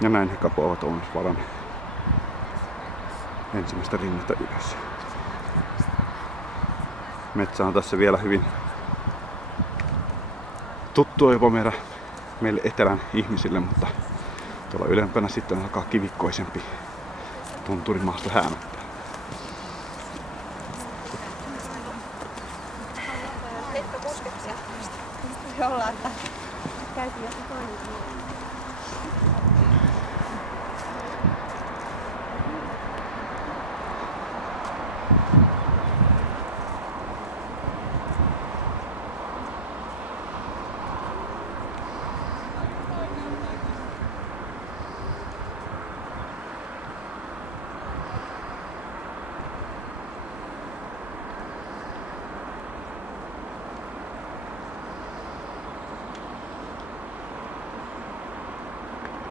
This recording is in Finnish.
Ja näin he kapoavat Ounasvaran ensimmäistä rinnettä ylös. Metsä on tässä vielä hyvin tuttua jopa meille etelän ihmisille, mutta tuolla ylempänä sitten alkaa kivikkoisempi tunturimaasto häämöttää.